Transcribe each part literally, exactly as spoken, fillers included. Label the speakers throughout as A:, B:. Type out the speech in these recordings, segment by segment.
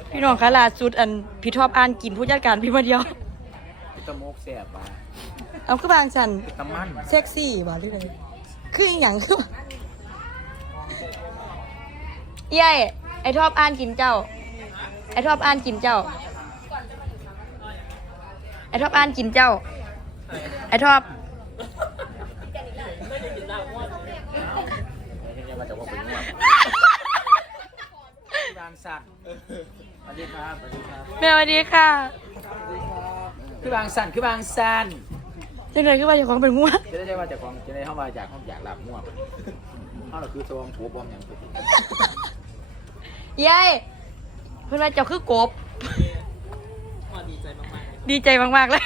A: พี่น้องคะล่าสุดอันพี่ทอบอ่านกินผู้จัดการพี่มาเดียว
B: ตะโมกแสบป่ะ
A: เอาคือบางฉัน
B: ตะมัน
A: เซ็กซี่บ่หรือไงคืออหย่างคือเย้ไอทอบอ่านกินเจ้าไอทอบอ่านกินเจ้าไอทอบอ่านกินเจ้าไอทอบ
B: บางสัตว์สวัสดีครับสวัสดีครับ
A: แม่สวัสดีค่ะ
B: คือบางสันคือบางสัน
A: จังเลยคือว่าเจ้าของเป็นงัว
B: จะได้ได้ว่าจากของจะได้เข้ามาจากห้องอยากหลับง่วงเขาเราคือตัวหัวบอมอย่างตัว
A: เย้เพื่อนว่าเจ้าคือกบดีใจมากๆดีใจมากๆเลย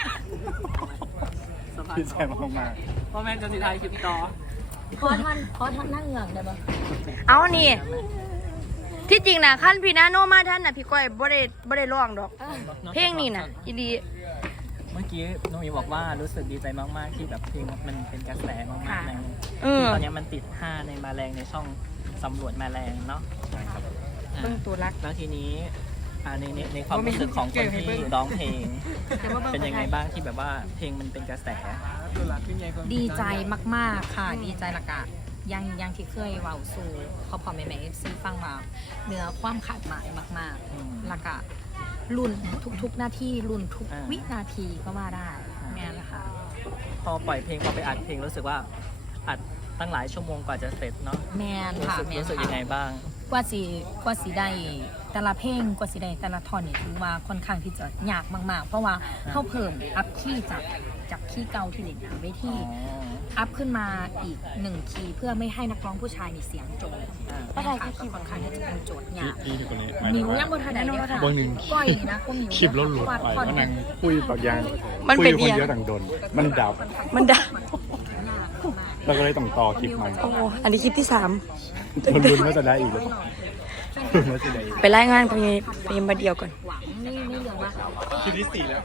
B: ดีใจมากๆพ่อแม่จะสิทายคลิปต่อ
A: ขอท่านขอท่านนั่งเหงือกได้ปะเอานี่ที่จริงนะขั้นพี่นาโนมาท่านน่ะพี่ก้อยบ่ได้บ่ได้ร้องดอกเพลงนี่น่ะอีดี
C: เมื่อกี้น้องมีบอกว่ารู้สึกดีใจมากๆที่แบบเพลงมันเป็นกระแสมากๆในตอนนี้มันติดห้าในมาแรงในช่องสำรวจมาแรงเนาะใช่ครับ
A: เบิ่งตัวรัก
C: แล้วทีนี้ในในความรู้สึกของคนที่ร้องเพลงเป็นยังไงบ้างที่แบบว่าเพลงมันเป็นกระแส
D: ดีใจมากๆค่ะดีใจละกะยังยังที่เคยเว้าสู่พอพอแม่แม่เอฟซีฟังมาเนื้อความขาดหมายมากๆละกะรุ่นทุกๆหน้าที่รุ่นทุกวินาทีก็ว่าได้แม่ละค่ะ
C: พอปล่อยเพลงพอไปอัดเพลงรู้สึกว่าอัดตั้งหลายชั่วโมงกว่าจะเสร็จเนาะ
D: แม่ค่ะแม่
C: รู้สึกยังไงบ้าง
D: กว่าสิกว่าสิได้แต่ละเพลงกว่าสิได้แต่ละท่อนนี่ถือว่าค่อนข้างที่จะยากมากๆเพราะว่าเขาเพิ่มอัพคีย์จากจากคีย์เก่าที่เล่นอยู่เวทีอัพขึ้นมาอีกหนึ่งคีย์เพื่อไม่ให้นักร้องผู้ชายมีเสียงโจดก็ได้ก็ค่อนข้างที่จะเป็นโจทย์ยากมิวยังบนทันใดเลยค่ะบนหนึ่งก้อยนี่นะก็มิว
E: คลิปแล้วหลุดไปมันนั่งคุยปากยาง
A: มันเป็น
E: คนเยอะต่างโดนมันดับ
A: มันดับ
E: เราก็เลยต้องต่อคลิปใหม่
A: โอ้อันนี้คลิปที่สาม
E: คนลุ้นว่าจะได้อีกหรือ
A: ไปรายงานไปไปยิมบาเดียวก่อน
E: คลิปที่สี่แล้ว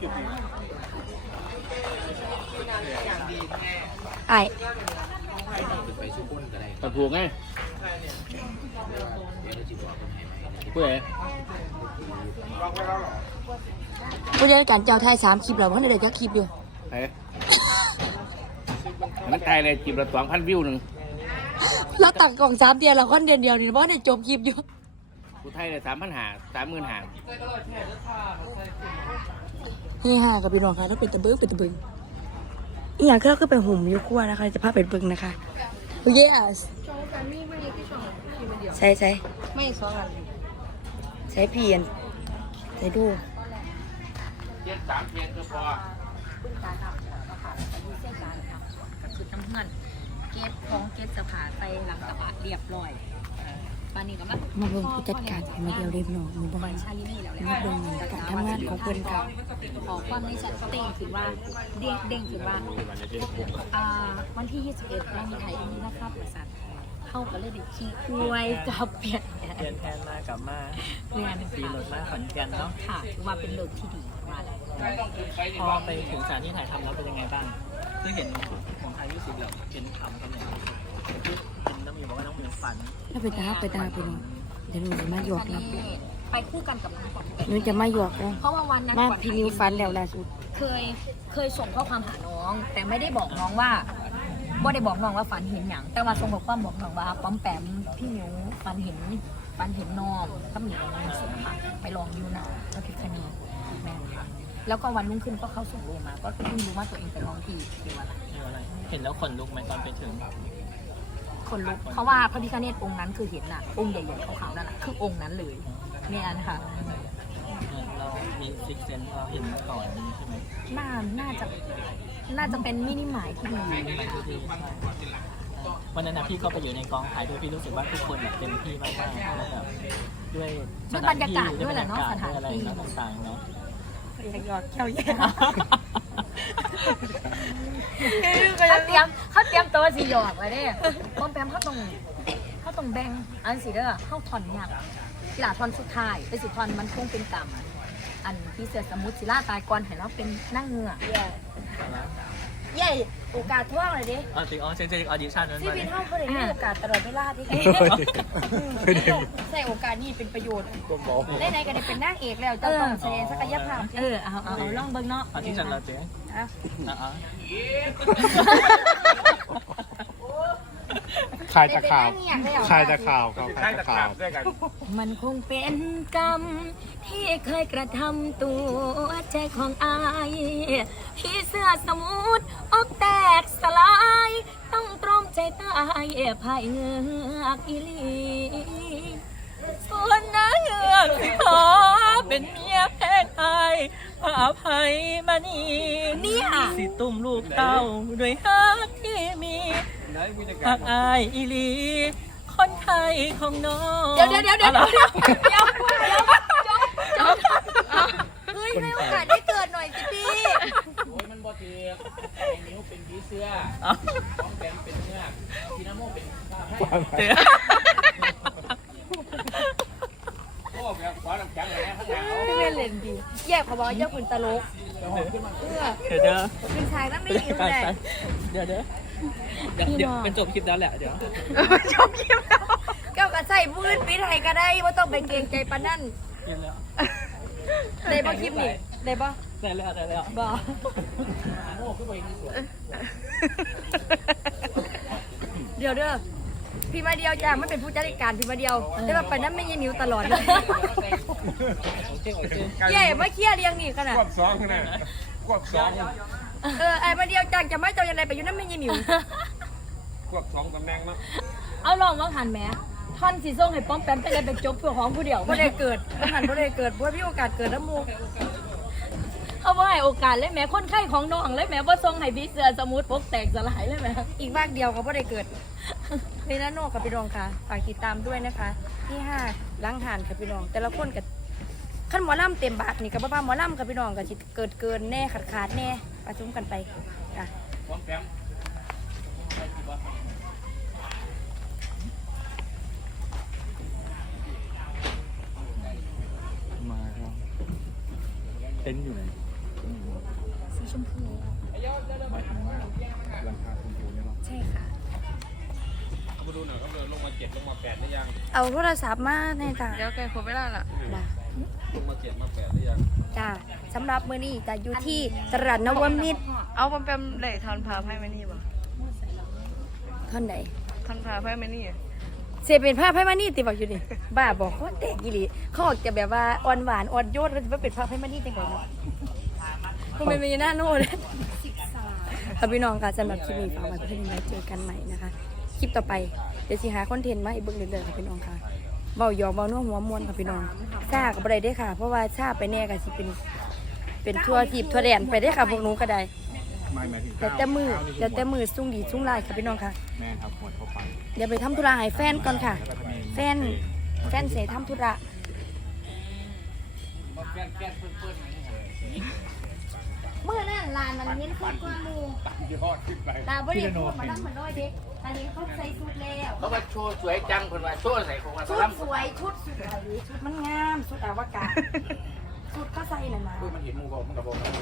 A: ไอ้
B: ตัดถูกไงเพื่อ
A: ผู้จัดการเจ้าไทยสามคลิปแล้วเพราะในเด็กจะคลิปอยู่
B: เฮ้ยมันไทยเลยคลิปละสองพันวิวหนึ่ง
A: แล้วตัดกล่องสามเดียวเราคนเดียวเดียวนี่เพราะในจบคลิปอยู่
B: กูไทยเลยสามพันหาสามหมื่นหา
A: เฮียฮ่ากับพี่น้องค่ะถ้าเป็นตะเบิ้งเป็นตะเบิ้งอีกอย่างก็คือเป็นหุ่มยุคว่านะคะจะพาไปเบิ้งนะคะโอ้ยสใช่ใช่ไม่สองอันใช้เพียนใช้ดู
B: เพียนสามเพียนก็พอ
D: ชุดน้ำเงินเก็บของเก็บสภาใส่หลังกระบะเรียบร้อยปานี้ก็มา
A: มาเบิ่งผู้จัดการมาเดียวเรียบร้อยมือบ่อยมาเบิ่งการทำงานของเพิ่นค่ะ
D: ขอความในชัดเต้งถือว่าเด้งเด้งถือว่าวันที่ยี่สิบเอ็ดเรามีไทยอันนี้นะครับบริษัทเข้ากันเลยเด็กขี้คุยกับเปลี่ยน
C: เปลี่ยนแทนมากลับมา
D: เรียน
C: ปีรถมาขอนแก่นเนาะ
D: ค่ะถือว่าเป็นเลิกที่ดีมาก
C: พอไปถึงสถานที่ถ่ายทำแล้วเป็นยังไงบ้างคือเห็นของไทยรู้สึกแบบเห็นทำตำแหน่งเป็นน้องมีบอกว่าน้องมีฝัน
A: ถ้าไปตาไปตาไปน้องเดี๋ยวหนูจะมาหยอกนะ
D: ไปคู่กันกับน้องของ
A: หนูจะมาหยอกนะ
D: เพราะว่าวันนั้น
A: มาพี่นิวฟันแล้วล่าสุด
D: เคยเคยส่งข้อความหาน้องแต่ไม่ได้บอกน้องว่าบ่ได้บอกน้องว่าฝันเห็นอย่างแต่ว่าส่งข้อความบอกน้องว่าป้อมแปมพี่นิวฝันเห็นฝันเห็นน้องก็มีน้องสุดค่ะไปลองดูนะแล้วพิจารณาแม่ค่ะแล้วก็วันรุ่งขึ้นก็เข้าสู่โรงมาก็เพิ่งรู้ว่าตัวเองเป็นน้องที่เป็นอะไร
C: เห็นแล้วขนลุกไหมตอนไปถึง
D: คนลุกเพราะว่าพระพิฆเนศองค์นั้นคือเห็นน่ะองค์ใหญ่ๆขาวๆนั่นแหละคือองค์นั้นเลยเนี่ยนะคะ
C: เรามีซิกเซนเราเห็นมาก่อนนี้ใช่ไหม
D: น่าน่าจะน่าจะเป็นมินิหมายที่ดี
C: วันนั้นนะพี่ก็ไปอยู่ในกองถ่ายด้วยพี่รู้สึกว่าทุกคนแบบเต็มที่มากๆแล้วแบบด้วย
D: บรรยากาศด้วยแหละเนาะสถานที่
C: ต่างๆเนาะ
A: หยอกเขี้ยวแย่
D: เขาเตรียมเขาเตรียมตัวสีหยอกไว้เนี่ยป้อมแปมเขาตรงเขาตรงแบงอันสีเด้อเข้าทอนยากกีฬาทอนสุดท้ายเป็นสิทอนมันคงเป็นกรรมอันพี่เสือสมุทรศิลาตายก่อนเห็นแล้วเป็นนั่งเงือก
A: เย่โอกาสท่วงเลยดิ
C: อ๋อจริงอ๋อจริงจริงออดิชั่นนั้น
A: ชี
C: มา
A: วิตเท่าก็เลยมีโอกาสตลอดเวลาที่ใช้โอกาสนี้เป็นประโยชน์ได้ในกันเป็นนางเอกแล้วจะต้องแสดงศักยภาพ
D: เออเอาเอาเอาลองเบิ่งเนาะ
C: ออดิชั่นเราเจ๊
A: อ่ะ
C: อ๋อ
E: คลายตะข่าวคลายตะข่าวครับคลายตะข่าว
D: มันคงเป็นกรรมที่เคยกระทำตัวใจของอายพี่เสื้อสมุทรอกแตกสลาย ต้องตรมใจตายภายเหงือกอีหลีส่วนนางเงือกสิขอเป็นเมียแพทย์ไทยพระอภัยมานีเนี่ยสิตุ้มลูกเต้าด้วยฮักที่มีฮักอายอีหลี คนไทยของน้อง
A: เดี๋ยวเดี๋ยวเดี๋ยวเดี๋ยวเดี๋ยวเดี๋ยวเดี๋ยวจบจบเฮ้ยให้โอกาสได้เกิดหน่อยสิพี่
B: โอ้ยมันบ่เทียบไอ้นิ้วเป็นผีเสื้อของแบมเป็นเนื้อพีนาโมเป็นข้าวให้โอ้แบบขวาน้ำแข็งเลยนะข้างหลัง
A: พี่เวเลนดีแยกเขาบอกยกเป็นตลกเพื่อ
C: เดี๋ยวเดี๋ยว
A: เป็นชายนั่นไม่อิ่มเลย
C: เดี๋ยวเดี๋ยวเดี๋ยวเดี๋ยวเป็นจบคลิปแล้วแหละเดี๋ยว
A: ชอบคิมแล้วเก้ากับใส่มือปีไทยก็ได้ว่าต้องไปเกรงใจปานนั่น
C: คลิปแล้ว
A: ได้บ่คลิปนี่ได้บ่
C: ได้แล้วได้แล้ว
A: บ่เดี๋ยวเด้อพี่มาเดียวจ้าไม่เป็นผู้จัดการพี่มาเดียวได้มาปานนั้นไม่ยินมิวตลอดเลย
C: โอเคโอเค
A: เย่ไม่เคลียร์เรียงนี่ขนาด
E: ควบสองนะควบสอง
A: เออไอ้มาเดียวจังจะไม่เจ้ายังไงไปอยู่นั่นไม่ยินมิว
E: ควบสองตำแหน่งเนาะ
D: เอาลองว่าหันแหมท่อนสีส้มให้ป้อมแปมไปเลยไปจบเพื่อของผู้เดียว
A: บ่ได้เกิดบ่หันบ่ได้เกิดบ่มีโอกาสเกิดน้ำมูก
D: เอาว่าให้โอกาสเลยแหมคนไข้ของน้องเลยแหมว่าทรงให้พี่เสือสมุดปกแตกสลายเลยแหม
A: อีกวากเดียวก็บ่ได้เกิดเรนาโนกับพี่รองค่ะฝากติดตามด้วยนะคะที่ห้าล้างหานกับพี่รอง แต่ละคนกับขั้นหมอลำเต็มบาทนี่กับบ้าหมอลำกับพี่รองกับจิเกิดเกินแน่ขาดขาดแน่ประชุมกันไปอ่ะ
B: ของแบม
E: มาครับเต็นท์อยู่ไหน
D: สีชมพู
E: หมายถึงว่าหลังคาชมพูเนี่ยหรอ
D: ใช่ค่ะ
E: มาดูหน่อยเขาเดินลงมาเจ็ดลงมาแปดหรือยัง
A: เอาโทรศัพท์มาในตา
F: เดี๋ยวแกครบไม่ได้ละ
A: จ้ะ
E: ลงมาเจ็ดมาแปดหรือยัง
A: จ้าสำหรับมื้อนี้จะอยู่ที่ตลาดนวมิตร
F: เอาปอมแปมเลยทอนพาให้แม่นี่บ่
A: ท่านใด
F: ทอนพาให้แม่นี่
A: เสียเป็นภาพให้มานี่ติบอกอยู่นี่บ้าบอกเขาแตกกิริเขาออกจะแบบว่าอ่อนหวานอ่อนโยนแล้วจะมาเป็นภาพให้มานี่จังไงเนาะคุณเป็นมีหน้าโน่เลยค่ะพี่น้องค่ะสำหรับคลิปนี้ฝากไว้เพื่อนไว้เจอกันใหม่นะคะ คลิปต่อไปเดี๋ยวสิหาคอนเทนต์มาอีกเบิ่งเรื่อยๆค่ะพี่น้องค่ะเบาหยอกเบาน่วหัวมวนค่ะพี่น้องซากับอะไรได้ค่ะ เพราะว่าซาไปแน่กันสิเป็นเป็นทั่วทีบทั่วแดนไปได้ค่ะพวกหนูก็ได้
E: ไม่หมายถึง
A: แต่แต่มือแต่แต่มือสุ่งดีสุ่งลายค่ะพี่น้องค่ะ
E: แม่ครับหมดเข้าไป
A: เดี๋ยวไปทำธุระให้แฟนก่อนค่ะ แฟนแฟนเสียทำธุระเมื่อนั้นลานมันเห็นขึ้นกว่าหมู
E: ยอดขึ้นไป
A: ลาบริโภคมานั่งเหมือนน้อยเด็กตอนนี้เขาใส่ชุดแล้ว
B: เขาว่าโชว์สวยจังคนว่าโชว์ใส่ของว่า
A: ชุด
B: ล้ำ
A: สวยชุดสวยชุดมันงามชุดอวกาศชุดเขาใส่น่ะนะ
B: คือมันเห็นมูบอกมันกับบอกมัน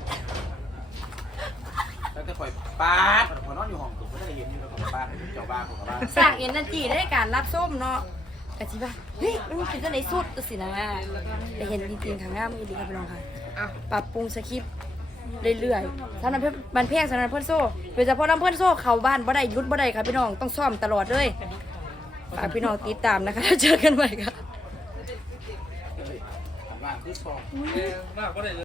B: แล้วก็คอยปาดพอนอนอยู่ห้องผมก็ได้เห็นอยู่แล้วก็ปาดเจ้าบ้านผมกับบ้าน
A: สร้างเอ็นจีได้การรับส้มเนาะกะจิว่าเฮ้ยมันเป็นจังไดสุดตัวสินะแต่เห็นจริงๆค่ะงามอีหลีค่ะพี่น้องค่ะปรับปรุงสคริปต์เรื่อยๆสำหรับบันเพลงสำหรับเพื่อนโซ่โดยเฉพาะน้ำเพื่อนโซ่เข้าบ้านบ่ได้หยุดบ่ได้ค่ะพี่น้องต้องซ่อมตลอดเลยฝากพี่น้องติดตามนะคะแล้วเจอกันใหม่ค่ะ
B: บ้านคือซอง